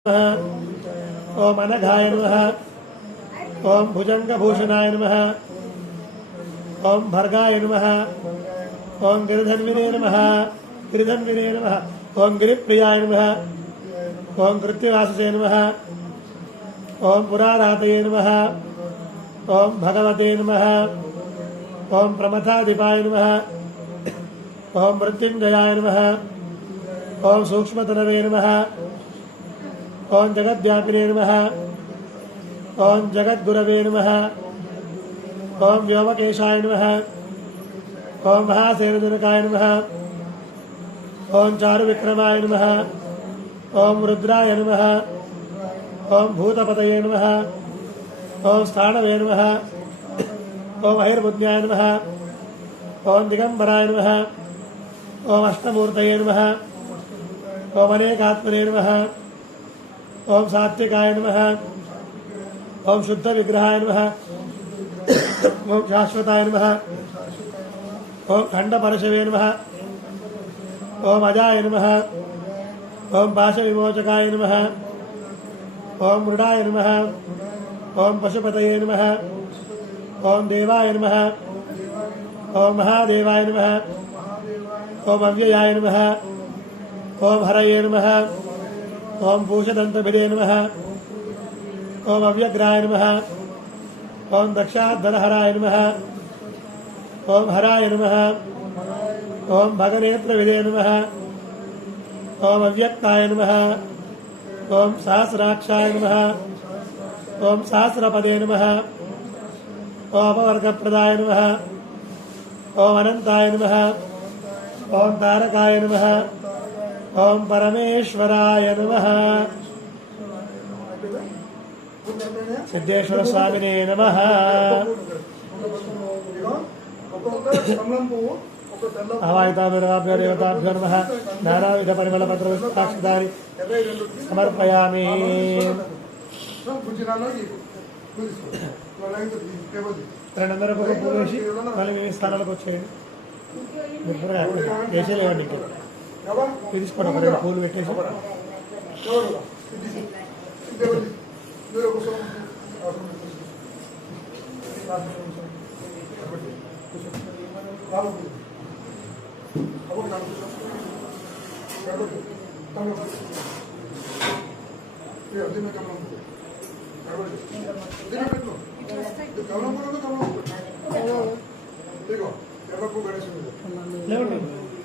ओम अनघाय नमः। ओम भुजंगभूषणाय नमः। ओम भर्गाय नमः। ओम गिरिधन्विने नमः। गिरिधन्विने नमः। ओम गिरिप्रियाय नमः। ओम कृत्यवाससे नमः। ओम पुरारातये नमः। ओम भगवते नमः। ओम प्रमथाधिपाय नमः। ओम मृत्युंजयाय नमः। ओम सूक्ष्मतनवे नमः। ओम जगद्व्यापिने नमः। ओम जगद्गुरवे नमः। ओम व्योमकेशाय नमः। ओम महासेनजनकाय नमः। ओम चारुविक्रमाय नमः। ओम रुद्राय नमः। ओम भूतपतये नमः। ओम स्थाणवे नमः। ओम अहिर्बुद्ध्याय नमः। ओम दिगंबराय नमः। ओम अष्टमूर्तये नमः। ओम अनेकात्मने नमः। ओम सात्विकाय नमः। ओम शुद्ध विग्रहाय नमः। ओम शाश्वताय नमः। ओम खंड परशवे नमः। ओम अजाय नमः। ओम पाश विमोचकाय नमः। ओम मृडाय नमः। ओम पशुपतये नमः। ओम देवाय नमः। ओम महादेवाय नमः। ओम अव्ययाय नमः। ओम हरये नमः। ओम भूषदन्तभिदे नमः। ओम अव्यग्राय नमः। ओम दक्षाध्वरहराय नमः। ओम हराय नमः। ओम भगनेत्रविदे नमः। ओम अव्यक्ताय नमः। ओम सहस्राक्षाय नमः। ओम सहस्रपदे नमः। ओम अपवर्गप्रदाय नमः। ओम अनंताय नमः। ओम तारकाय नमः। ओम परमेश्वराय नमः। सिद्धेश्वर स्वामिने नमः। आवाहिताभ्यो देवताभ्यो नमः। नानाविध परिमलपत्रपुष्पाक्षतानि समर्पयामि। రెండున్నరకు ఒక పూలు వేసి మళ్ళీ మీ స్థానాలకు వచ్చేయండి. వేసే లేవండి ఇంకా తీసుకోండి. ఒక రెండు పూలు పెట్టేసి లేవండి.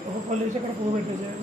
ఒక పళ్ళు వేసి అక్కడ పువ్వు పెట్టేసేయండి.